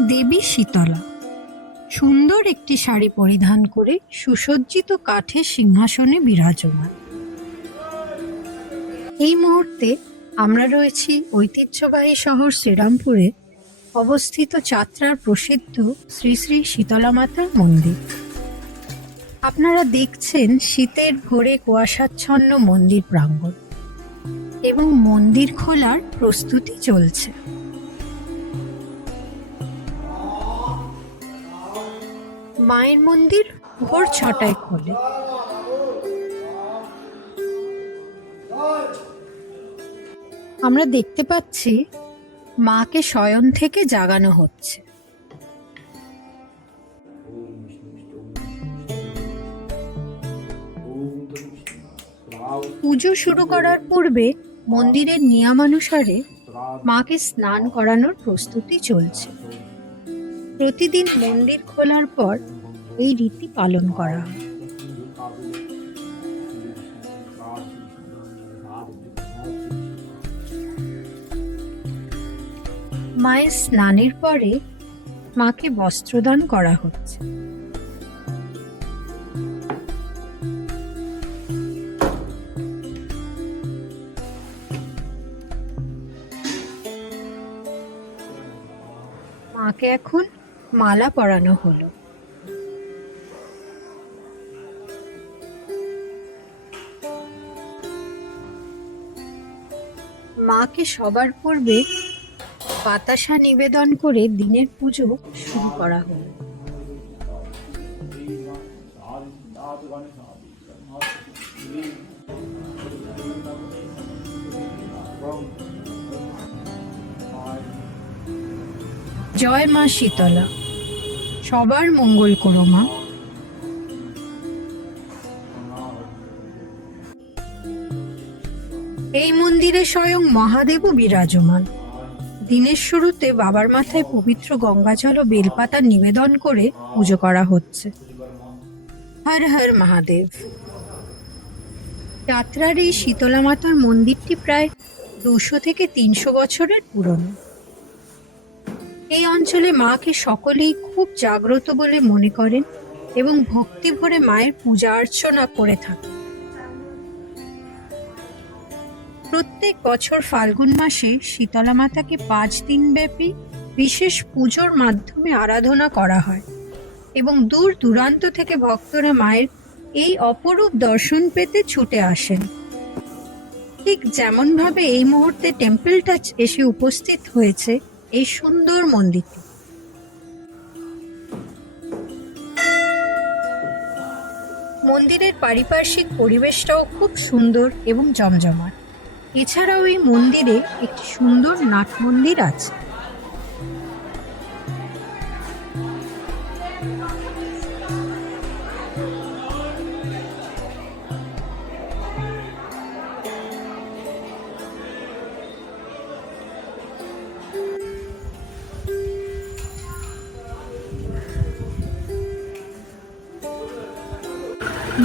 দেবী শীতলা। সুন্দর একটি শাড়ি পরিধান করে সুসজ্জিত কাঠের সিংহাসনে বিরাজমান। এই মুহূর্তে আমরা রয়েছি ঐতিহ্যবাহী শহর শ্রীরামপুরে অবস্থিত চাত্রার প্রসিদ্ধ শ্রী শ্রী শীতলা মাতার মন্দির। আপনারা দেখছেন শীতের ভোরে কুয়াশাচ্ছন্ন মন্দির প্রাঙ্গণ এবং মন্দির খোলার প্রস্তুতি চলছে। মায়ের মন্দির? ভোর ছটায় খোলে। আমরা দেখতে পাচ্ছি মাকে শয়ন থেকে জাগানো হচ্ছে। পুজো শুরু করার পূর্বে মন্দিরের নিয়মানুসারে মাকে স্নান করানোর প্রস্তুতি চলছে। প্রতিদিন মন্দির খোলার পর এই রীতি পালন করা। মায়ের স্নানের পরে মাকে বস্ত্রদান করা হচ্ছে। মাকে এখন মালা পরানো হলো। মাকে সবার পূর্বে বাতাসা নিবেদন করে দিনের পুজো শুরু করা হলো। জয় মা শীতলা। সবার মঙ্গল করো মা। এই মন্দিরে স্বয়ং মহাদেবও বিরাজমান। দিনের শুরুতে বাবার মাথায় পবিত্র গঙ্গাজল ও বেলপাতা নিবেদন করে পুজো করা হচ্ছে। হর হর মহাদেব। যাত্রার এই শীতলা মাতার মন্দিরটি প্রায় দুশো থেকে তিনশো বছরের পুরনো। এই অঞ্চলে মাকে সকলেই খুব জাগ্রত বলে মনে করেন এবং ভক্তি ভরে মায়ের পূজা অর্চনা করে থাকেন। প্রত্যেক বছর ফাল্গুন মাসে শীতলা মাতাকে পাঁচ দিন ব্যাপী বিশেষ পুজোর মাধ্যমে আরাধনা করা হয় এবং দূর দূরান্ত থেকে ভক্তরা মায়ের এই অপরূপ দর্শন পেতে ছুটে আসেন। ঠিক যেমনভাবে এই মুহূর্তে টেম্পল টাচ এসে উপস্থিত হয়েছে এই সুন্দর মন্দিরটি। মন্দিরের পারিপার্শ্বিক পরিবেশটাও খুব সুন্দর এবং জমজমাট। এছাড়াও এই মন্দিরে একটি সুন্দর নাট মন্দির আছে।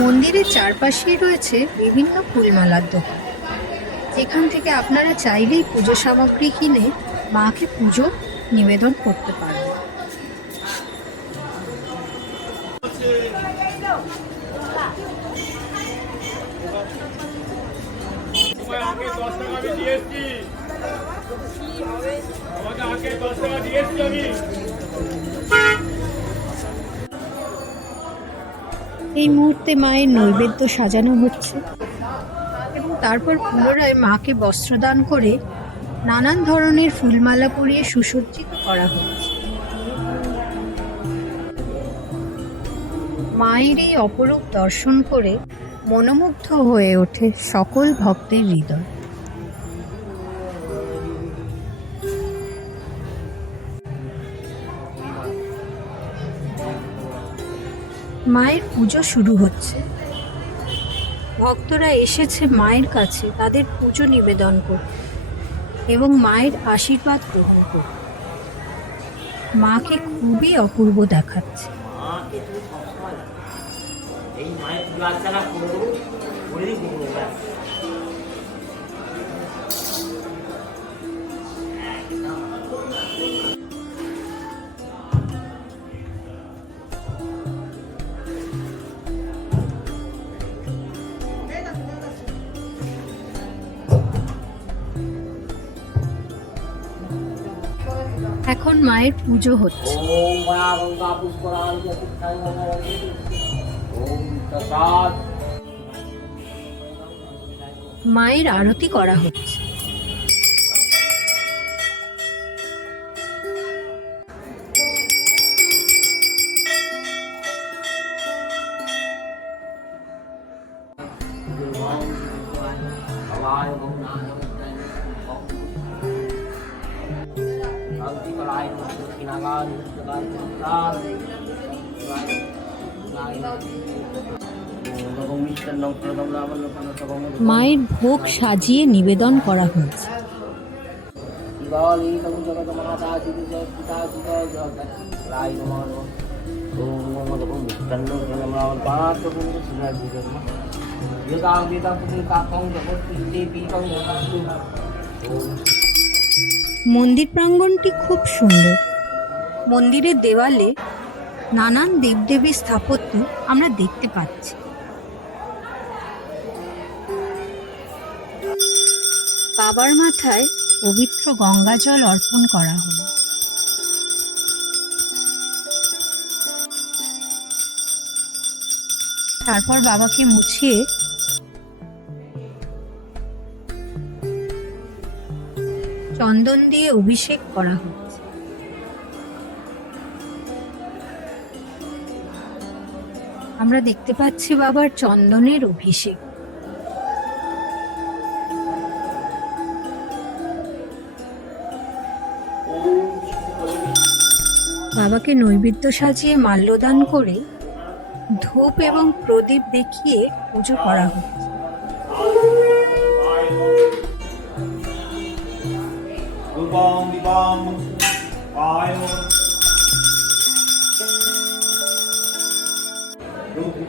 মন্দিরের চারপাশেই রয়েছে বিভিন্ন ফুলমালার দোকান। যেখান থেকে আপনারা চাইলেই পুজো সামগ্রী কিনে মাকে পুজো নিবেদন করতে আমি এই মুহূর্তে মায়ের নৈবেদ্য সাজানো হচ্ছে। তারপর পুনরায় মাকে বস্ত্রদান করে নানান ধরনের ফুলমালা পরিয়ে সুসজ্জিত করা হচ্ছে মায়ের এই অপরূপ দর্শন করে মনোমুগ্ধ হয়ে ওঠে সকল ভক্তের হৃদয়। মায়ের পুজো শুরু হচ্ছে। ভক্তরা এসেছে মায়ের কাছে তাদের পুজো নিবেদন করতে এবং মায়ের আশীর্বাদ গ্রহণ করতে। মাকে খুবই অপূর্ব দেখাচ্ছে। এই মায়ের মায়ের পুজো হচ্ছে। মায়ের আরতি করা হচ্ছে। কাকং ভোগ সাজিয়ে নিবেদন করা হয়েছে। মন্দির প্রাঙ্গণটি খুব সুন্দর। মন্দিরের দেওয়ালে নানান দেবদেবীর স্থাপত্য আমরা দেখতে পাচ্ছি। বাবার মাথায় পবিত্র গঙ্গা জল অর্পণ করা হলো। তারপর বাবাকে মুছিয়ে চন্দন দিয়ে অভিষেক করা হচ্ছে আমরা দেখতে পাচ্ছি বাবার চন্দনের অভিষেক। বাবাকে নৈবেদ্য সাজিয়ে মাল্যদান করে ধূপ এবং প্রদীপ দেখিয়ে পুজো করা হচ্ছে রূপং দীপং আয়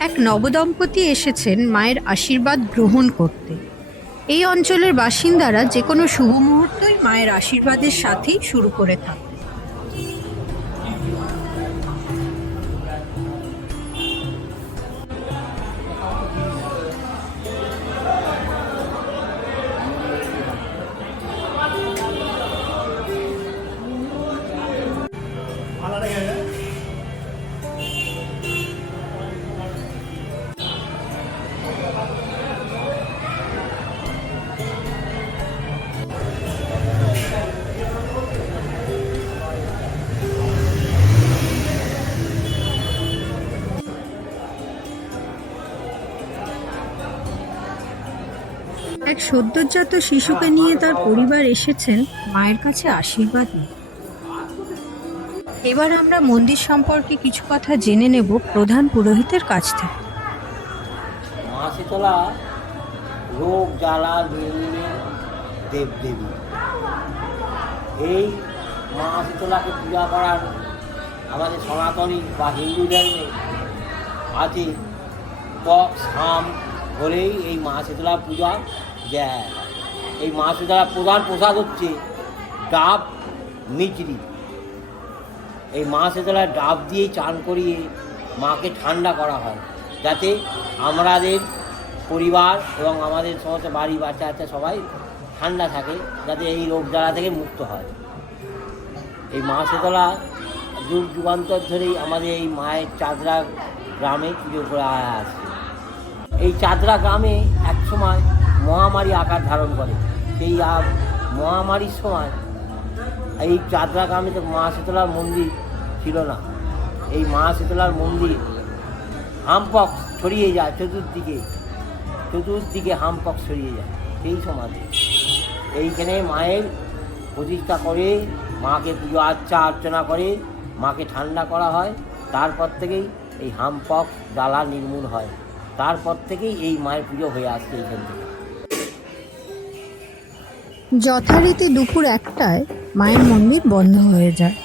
এক নবদম্পতি এসেছেন মায়ের আশীর্বাদ গ্রহণ করতে। এই অঞ্চলের বাসিন্দারা যে কোনো শুভ মুহূর্তই মায়ের আশীর্বাদের সাথেই শুরু করে থাকে এক সদ্যোজাত শিশুকে নিয়ে তার পরিবার এসেছেন মায়ের কাছে আশীর্বাদ নিতে এবার আমরা মন্দির সম্পর্কে কিছু কথা জেনে নেব প্রধান পুরোহিতের কাছ থেকে। মা শীতলা, রোগ জ্বালা নির্মূলের দেবদেবী। এই মা শীতলাকে পূজা করার আমাদের সনাতনী বা হিন্দুদের আছে ত্বক সাম বলেই এই মা শীতলা পূজা দেয় এই মা শীতলার প্রধান প্রসাদ হচ্ছে ডাব মিচড়ি এই মা শীতলার ডাব দিয়ে চান করিয়ে মাকে ঠান্ডা করা হয় যাতে আমাদের পরিবার এবং আমাদের সমস্ত বাড়ি বাচ্চা বাচ্চা সবাই ঠান্ডা থাকে যাতে এই রোগ জ্বালা থেকে মুক্ত হয় এই মা শীতলা যুগ যুগান্তর ধরেই আমাদের এই মায়ের চাদরা গ্রামে পুজো করা আছে এই চাদরা গ্রামে এক সময় মহামারী আকার ধারণ করে। সেই মহামারীর সময় এই চাদরা গ্রামে তো মা শীতলার মন্দির ছিল না। এই মা শীতলার মন্দির হামপক্স ছড়িয়ে যায় চতুর্দিকে। চতুর্দিকে হামপক্স ছড়িয়ে যায় সেই সমাজে। এইখানে মায়ের প্রতিষ্ঠা করে, মাকে পুজো আর্চা অর্চনা করে, মাকে ঠান্ডা করা হয়। তারপর থেকেই এই হামপক্স জ্বালা নির্মূল হয়। তারপর থেকেই এই মায়ের পুজো হয়ে আসছে এইখান থেকে। যথারীতি দুপুর একটায় মায়ের মন্দির বন্ধ হয়ে যায়।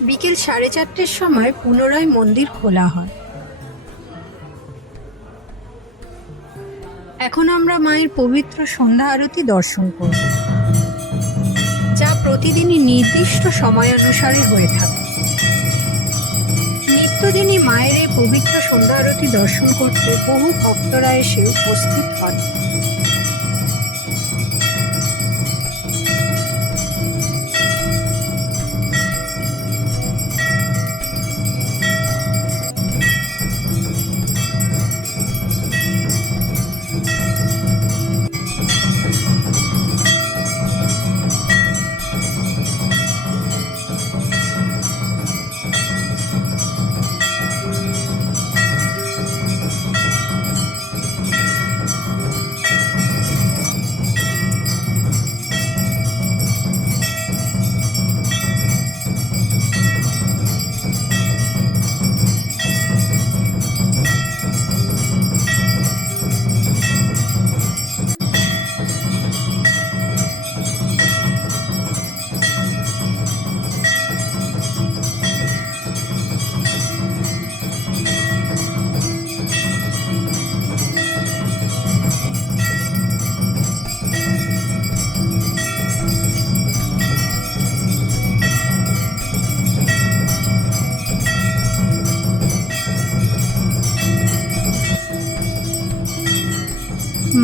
বিকেল সাড়ে চারটের সময় পুনরায় মন্দির খোলা হয়। এখন আমরা মায়ের পবিত্র সন্ধ্যা আরতি দর্শন করব, যা প্রতিদিনই নির্দিষ্ট সময় অনুসারে হয়ে থাকে। নিত্যদিনই মায়ের এই পবিত্র সন্ধ্যা আরতি দর্শন করতে বহু ভক্তরা এসে উপস্থিত হন।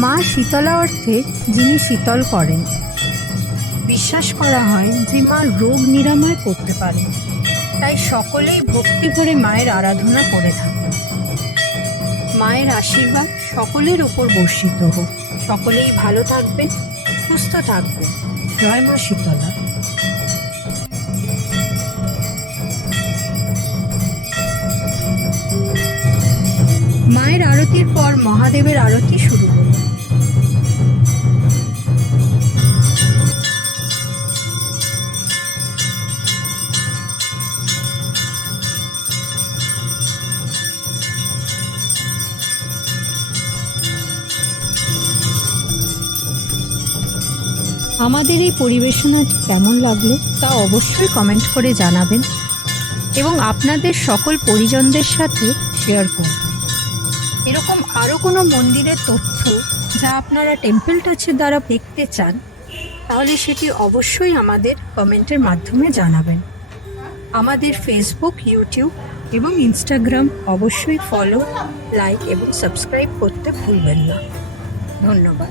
মা শীতলা অর্থে যিনি শীতল করেন। বিশ্বাস করা হয় যে মা রোগ নিরাময় করতে পারেন। তাই সকলেই ভক্তি করে মায়ের আরাধনা করে থাকে মায়ের আশীর্বাদ সকলের উপর বর্ষিত হোক। সকলেই ভালো থাকবে সুস্থ থাকবে জয় মা শীতলা। মায়ের আরতির পর মহাদেবের আরতি শুরু আমাদের এই পরিবেশনাটি কেমন লাগল তা অবশ্যই কমেন্ট করে জানাবেন এবং আপনাদের সকল পরিজনদের সাথে শেয়ার করুন। এরকম আরও কোনো মন্দিরের তথ্য যা আপনারা টেম্পল টাচের দ্বারা দেখতে চান, তাহলে সেটি অবশ্যই আমাদের কমেন্টের মাধ্যমে জানাবেন। আমাদের ফেসবুক ইউটিউব এবং ইনস্টাগ্রাম অবশ্যই ফলো লাইক এবং সাবস্ক্রাইব করতে ভুলবেন না। ধন্যবাদ।